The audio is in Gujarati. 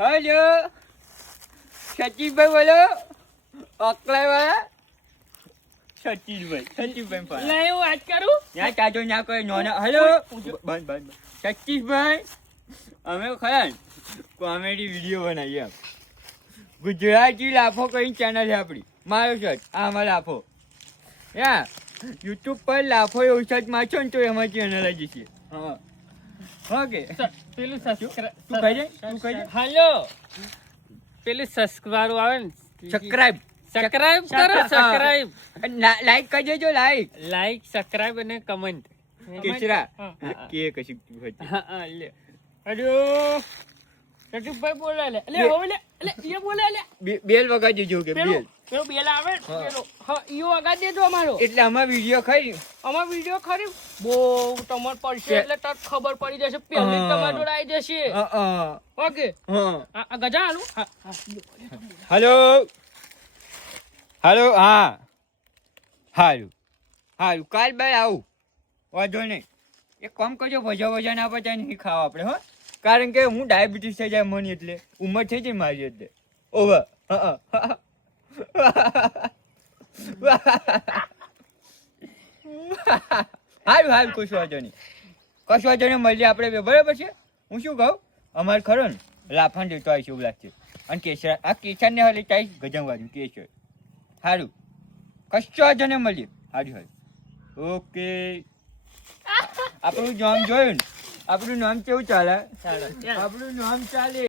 હેલો સચિનભાઈ બોલો અકલાઈ વાળા સચિનભાઈ લે હું વાત કરું ત્યાં ચાચો ના કોઈ નોના હેલો બંધ સચિનભાઈ અમે ખરા કોમેડી વિડીયો બનાવીએ ગુજરાતી લાફો કઈ ચેનલ છે આપણી મારો સચ આ અમારો લાફો યા યુટ્યુબ પર લાફો એવું સચ મારશો ને તો એમાં ચેનલ જ છે હા ઓકે પેલું તું કહી દે હાલો પેલું સબસ્ક્રાઇબ આવે ને સબસ્ક્રાઇબ કરો સબસ્ક્રાઇબ લાઈક કરી દેજો લાઈક સબસ્ક્રાઇબ અને કમેન્ટ કેચરા કે કશું હા લે અરે સચિનભાઈ બોલે લે હવે લે એ બોલે લે બેલ વગાડી દેજો કે બેલ પેલું બેલ આવે પેલો હા ઈયો વગાડી દેજો અમારો એટલે અમાર વિડિયો ખરી અમાર વિડિયો ખરી બહુ તમાર પડશે એટલે તરત ખબર પડી જશે પહેલી તમારો જોડે આવી જશે ઓકે આ ગજા આલું હેલો હા હારું કાલ બાર આવું વાંધો નહીં એક કામ કરજો ભજા ના પચાય નહીં ખાવા આપણે હો કારણ કે હું ડાયાબિટીસ થઈ જાય મને એટલે ઉંમર થઈ જાય મારી એટલે ઓવર હારું કશું વાંધો નહીં મળીએ આપણે બરાબર છે હું શું કહું અમારે ખરો ને લાફાન દેતો આવીશ એવું લાગશે અને કેસર આ કેસરને હાલે ચાઈશ ગજમવાળું કેસર સારું કશો વાંધો નહીં મળીએ હારું ઓકે આપણું નામ જોયું ને આપણું નામ કેવું ચાલે આપણું નામ ચાલે